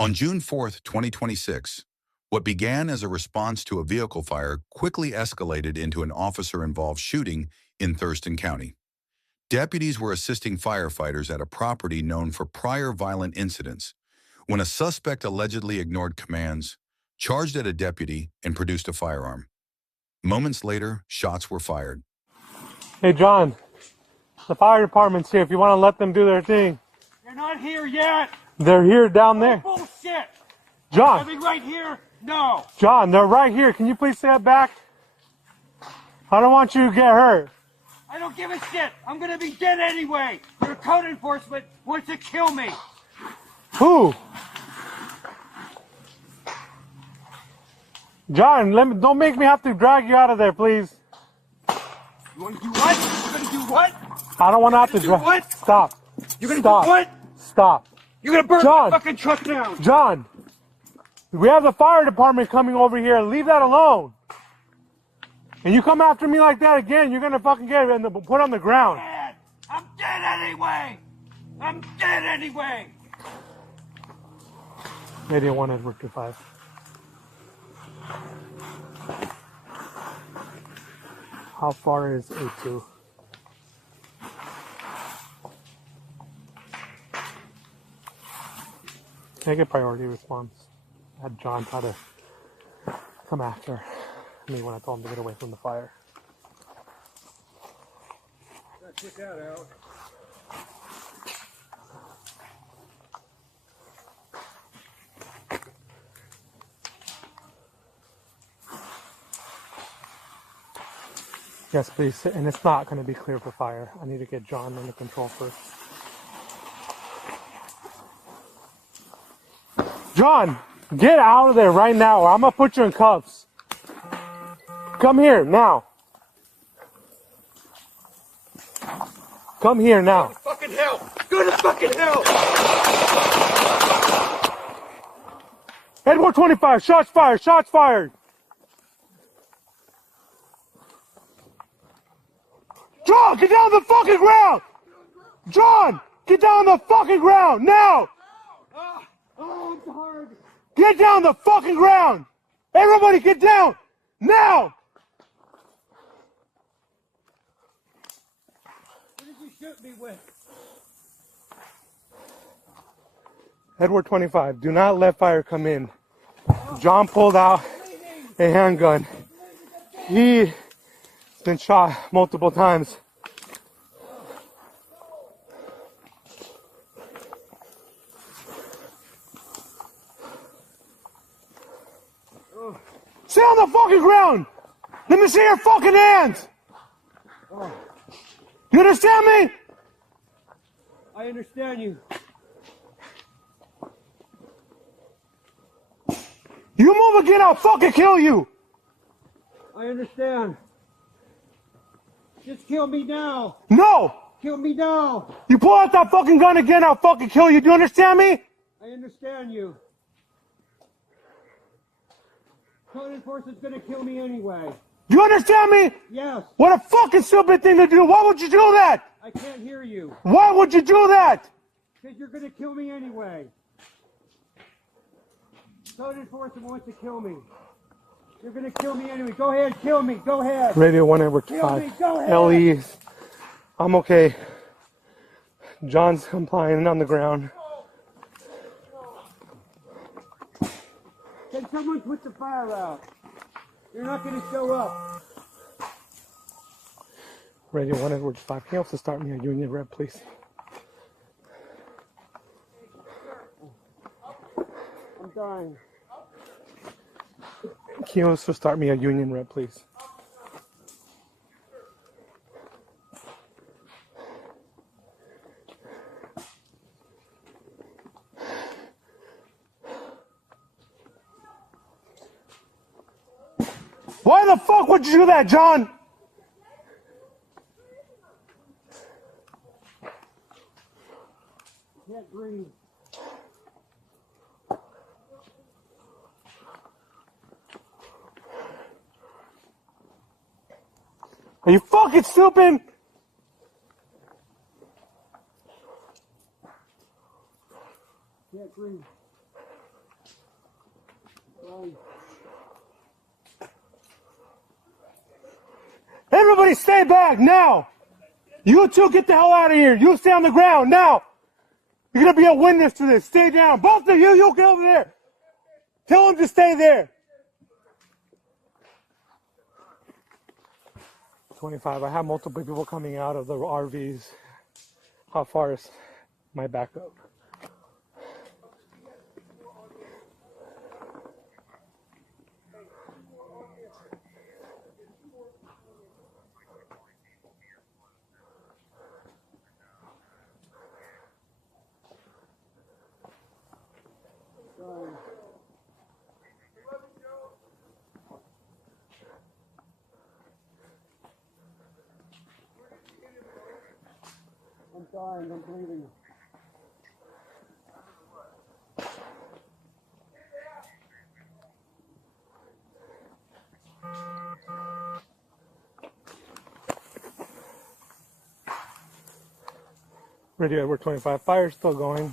On June 4, 2026, what began as a response to a vehicle fire quickly escalated into an officer-involved shooting in Thurston County. Deputies were assisting firefighters at a property known for prior violent incidents when a suspect allegedly ignored commands, charged at a deputy, and produced a firearm. Moments later, shots were fired. Hey, John, the fire department's here if you want to let them do their thing. They're not here yet. They're here down there. Oh, bullshit. John. Are they right here? No. John, they're right here. Can you please step back? I don't want you to get hurt. I don't give a shit. I'm going to be dead anyway. Your code enforcement wants to kill me. Who? John, don't make me have to drag you out of there, please. You want to do what? You're going to do what? I don't want to have to drag. What? Stop. You're going to do what? Stop. You're going to burn John. my fucking truck down. John, we have the fire department coming over here. Leave that alone. And you come after me like that again, you're going to fucking get put on the ground. I'm dead anyway. I'm dead anyway. Radio 1 Edward 25. How far is A2? Make a priority response. I had John try to come after me when I told him to get away from the fire. Check that out. Yes, please. And it's not going to be clear for fire. I need to get John under control first. John, get out of there right now or I'm going to put you in cuffs. Come here now. Come here now. Go to fucking hell. Go to fucking hell. Edward 25, shots fired, shots fired. John, get down on the fucking ground! John, get down on the fucking ground, now! Oh, it's hard. Get down on the fucking ground! Everybody get down, now! What did you shoot me with? Edward 25, do not let fire come in. John pulled out a handgun. He's been shot multiple times. Stay on the fucking ground! Let me see your fucking hands! You understand me? I understand you. You move again, I'll fucking kill you! I understand. Just kill me now. No! Kill me now. You pull out that fucking gun again, I'll fucking kill you. Do you understand me? I understand you. Code enforcement's gonna kill me anyway. Do you understand me? Yes. What a fucking stupid thing to do. Why would you do that? I can't hear you. Why would you do that? Because you're gonna kill me anyway. Code enforcement wants to kill me. You're gonna kill me anyway. Go ahead, kill me. Go ahead. Radio 1 Edward Kill 5. me. Go ahead. LE. I'm okay. John's complying on the ground. Can someone put the fire out? You're not gonna show up. Radio 1 Edward 5. Can you also start me a Union Red, please? I'm dying. Can you also start me a Union Red, please? Why the fuck would you do that, John? Can't breathe. Are you fucking stupid? Can't breathe. Everybody stay back now. You two get the hell out of here. You stay on the ground now. You're going to be a witness to this. Stay down. Both of you, you get over there. Tell them to stay there. 25. I have multiple people coming out of the RVs. How far is my backup? I'm dying, I'm bleeding. Radio Edward 25. Fire's still going.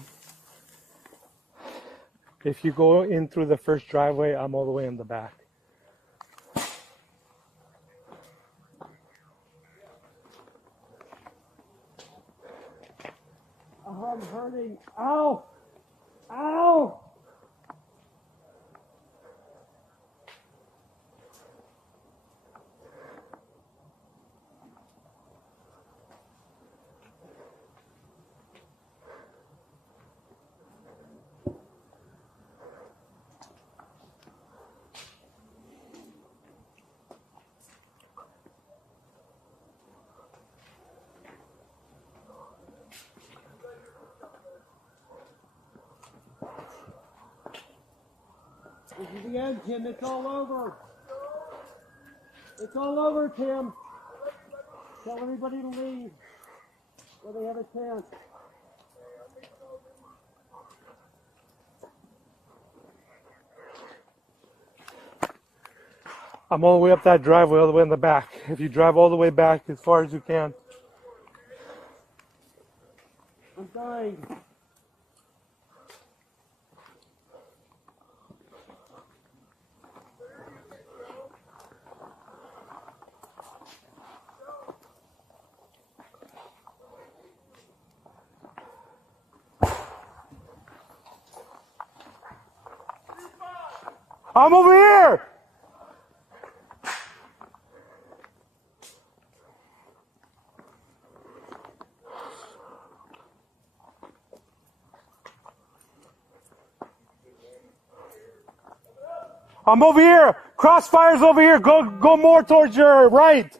If you go in through the first driveway, I'm all the way in the back. Oh, I'm hurting. Ow! Ow! This is the end, Tim. It's all over. It's all over, Tim. Tell everybody to leave where they have a chance. I'm all the way up that driveway, all the way in the back. If you drive all the way back as far as you can. I'm dying. I'm over here! I'm over here! Crossfire's over here! Go more towards your right!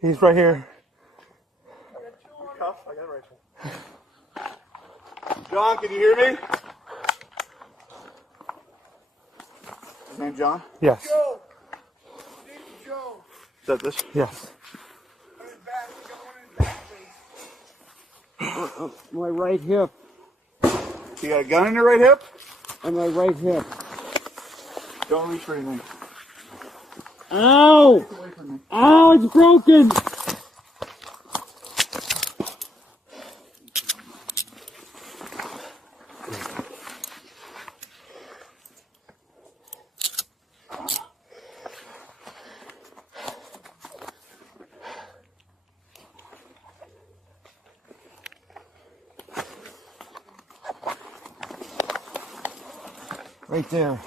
He's right here. I got a rifle. John, can you hear me? His name John? Yes. Joe. Is that this? Yes. My right hip. You got a gun in your right hip? On my right hip. Don't reach for anything. Ow! Get away from me. Ow, it's broken! Right there.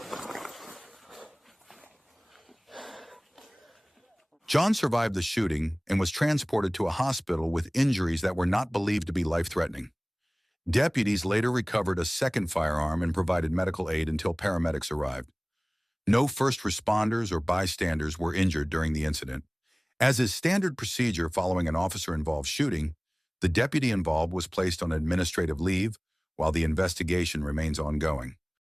John survived the shooting and was transported to a hospital with injuries that were not believed to be life-threatening. Deputies later recovered a second firearm and provided medical aid until paramedics arrived. No first responders or bystanders were injured during the incident. As is standard procedure following an officer-involved shooting, the deputy involved was placed on administrative leave while the investigation remains ongoing.